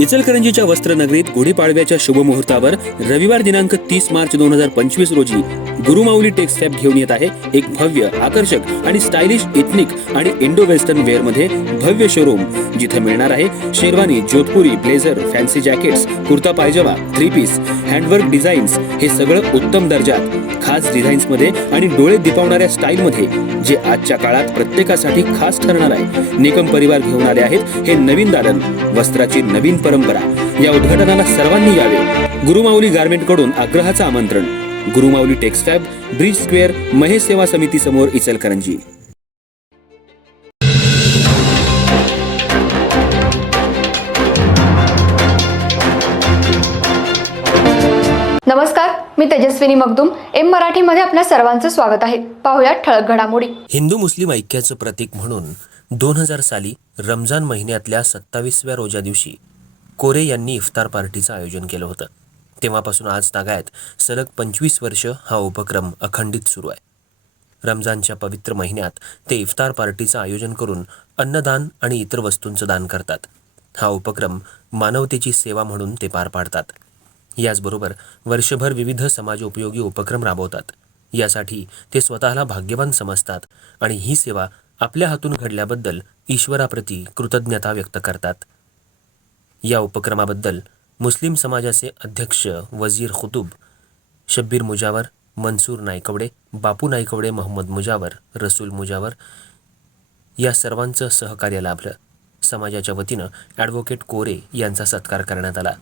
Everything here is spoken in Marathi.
इचलकरंजीच्या वस्त्रनगरीत गुढीपाडव्याच्या शुभमुहूर्तावर रविवार दिनांक तीस मार्च दोन हजार पंचवीस रोजी गुरुमाऊली टेक्स घेऊन येत आहे एक भव्य आकर्षक आणि स्टायलिश इथनिक आणि इंडो वेस्टर्न वेअरमध्ये भव्य शोरूम जिथे मिळणार आहे sherwani Jodhpuri blazer fancy jackets kurta pyjama three piece handwork designs हे सगळं उत्तम दर्जात खास डिझाईन्समध्ये आणि डोळे दिपावणाऱ्या स्टाईल मध्ये जे आजच्या काळात प्रत्येकासाठी खास ठरणार आहे. निकम परिवार घेऊन आले आहेत हे नवीन दालन वस्त्राची नवीन परंपरा. या उद्घाटनाला सर्वांनी यावे. गुरुमाऊली गार्मेंटकडून आग्रहाचं आमंत्रण. Gurumauli tex fab bridge square Mahesh Seva Samiti समोर इचलकरंजी. नमस्कार मी तेजस्विनी मगदुम. एम मराठीमध्ये आपल्या सर्वांचं स्वागत आहे. पाहुयात ठळक घडामोडी. हिंदू मुस्लिम ऐक्याचं प्रतीक म्हणून दोन हजार साली रमजान महिन्यातल्या सत्तावीसव्या रोजा दिवशी कोरे यांनी इफ्तार पार्टीचं आयोजन केलं होतं. तेव्हापासून आज तागायत सलग पंचवीस वर्ष हा उपक्रम अखंडित सुरू आहे. रमजानच्या पवित्र महिन्यात ते इफ्तार पार्टीचं आयोजन करून अन्नदान आणि इतर वस्तूंचं दान करतात. हा उपक्रम मानवतेची सेवा म्हणून ते पार पाडतात. याचबरोबर वर्षभर विविध समाजोपयोगी उपक्रम राबवतात. यासाठी ते स्वतःला भाग्यवान समजतात आणि ही सेवा आपल्या हातून घडल्याबद्दल ईश्वराप्रती कृतज्ञता व्यक्त करतात. या उपक्रमाबद्दल मुस्लिम समाजाचे अध्यक्ष वजीर खुतूब शब्बीर मुजावर मनसूर नायकवडे बापू नायकवडे मोहम्मद मुजावर रसूल मुजावर या सर्वांचं सहकार्य लाभलं. समाजाच्या वतीनं ॲडव्होकेट कोरे यांचा सत्कार करण्यात आला.